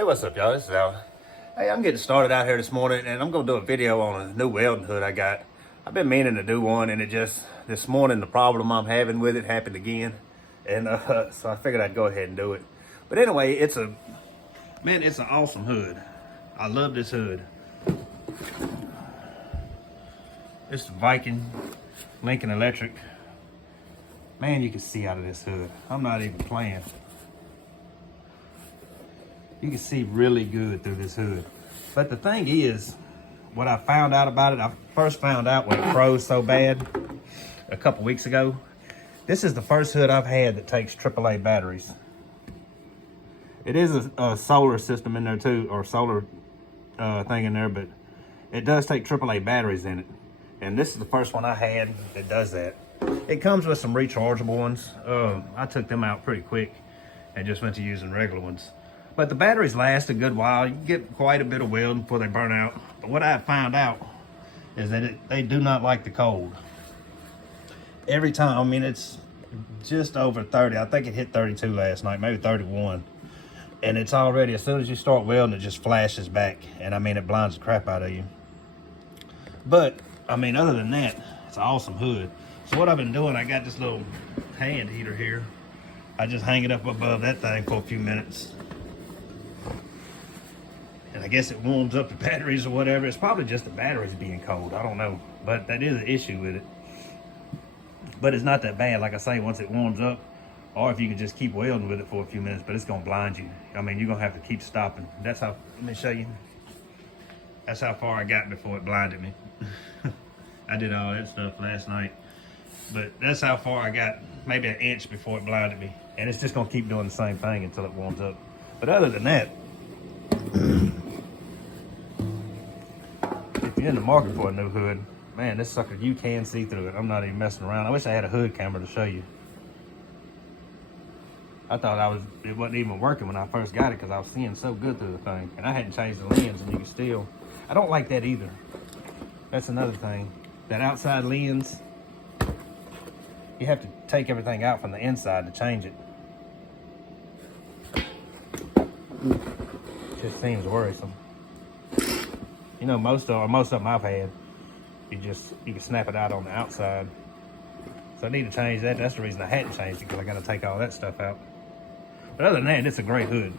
Hey, what's up, y'all? This is Al. Hey, I'm getting started out here this morning, and I'm going to do a video on a new welding hood I got. I've been meaning to do one, and this morning, the problem I'm having with it happened again. And so I figured I'd go ahead and do it. But anyway, it's an awesome hood. I love this hood. It's the Viking, Lincoln Electric. Man, you can see out of this hood. I'm not even playing. You can see really good through this hood. But the thing is, what I found out about it, I first found out when it froze so bad a couple weeks ago. This is the first hood I've had that takes AAA batteries. It is a solar system in there too, or solar thing in there, but it does take AAA batteries in it. And this is the first one I had that does that. It comes with some rechargeable ones. I took them out pretty quick and just went to using regular ones. But the batteries last a good while. You get quite a bit of welding before they burn out. But what I found out is that they do not like the cold. Every time, I mean, it's just over 30. I think it hit 32 last night, maybe 31. And it's already, as soon as you start welding, it just flashes back. And I mean, it blinds the crap out of you. But, I mean, other than that, it's an awesome hood. So what I've been doing, I got this little hand heater here. I just hang it up above that thing for a few minutes. And I guess it warms up the batteries or whatever. It's probably just the batteries being cold. I don't know. But that is an issue with it. But it's not that bad, like I say, once it warms up. Or if you can just keep welding with it for a few minutes, but it's going to blind you. I mean, you're going to have to keep stopping. That's how, let me show you. That's how far I got before it blinded me. I did all that stuff last night. But that's how far I got, maybe an inch before it blinded me. And it's just going to keep doing the same thing until it warms up. But other than that, if you're in the market for a new hood, man, this sucker, you can see through it. I'm not even messing around. I wish I had a hood camera to show you. I thought it wasn't even working when I first got it because I was seeing so good through the thing. And I hadn't changed the lens, and you can still, I don't like that either. That's another thing. That outside lens, you have to take everything out from the inside to change it. Just seems worrisome. You know, most of them I've had, you can snap it out on the outside. So I need to change that. That's the reason I hadn't changed it, because I got to take all that stuff out. But other than that, it's a great hood.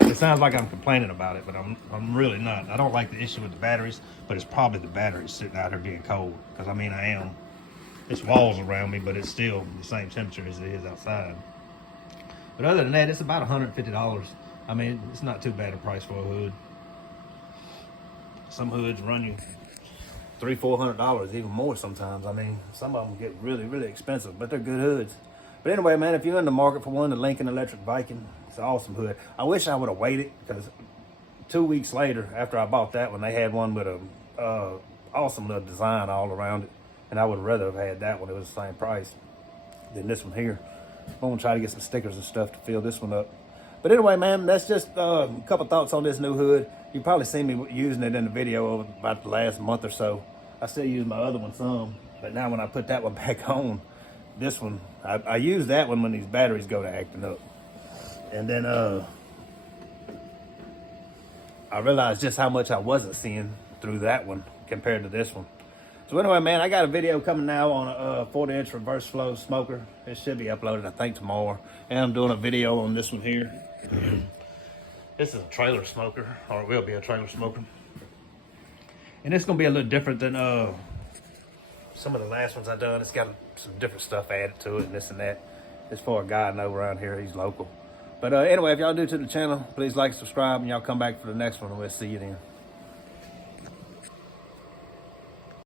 It sounds like I'm complaining about it, but I'm really not. I don't like the issue with the batteries, but it's probably the batteries sitting out here being cold. Because I mean, I am. It's walls around me, but it's still the same temperature as it is outside. But other than that, it's about $150. I mean, it's not too bad a price for a hood. Some hoods run you $300-400, even more sometimes. I mean, some of them get really, really expensive, but they're good hoods. But anyway, man, if you're in the market for one, the Lincoln Electric Viking, it's an awesome hood. I wish I would have waited, because 2 weeks later, after I bought that one, they had one with a awesome little design all around it. And I would rather have had that one. It was the same price than this one here. I'm gonna try to get some stickers and stuff to fill this one up. But anyway, man, that's just a couple thoughts on this new hood. You probably seen me using it in the video over about the last month or so. I still use my other one some, but now when I put that one back on, this one, I use that one when these batteries go to acting up. And then I realized just how much I wasn't seeing through that one compared to this one. So anyway, man, I got a video coming now on a 40-inch reverse flow smoker. It should be uploaded, I think, tomorrow. And I'm doing a video on this one here. This is a trailer smoker, or it will be a trailer smoker. And it's gonna be a little different than some of the last ones I've done. It's got some different stuff added to it and this and that. It's for a guy I know around here, he's local. But anyway, if y'all do to the channel, please like, subscribe, and y'all come back for the next one, and we'll see you then.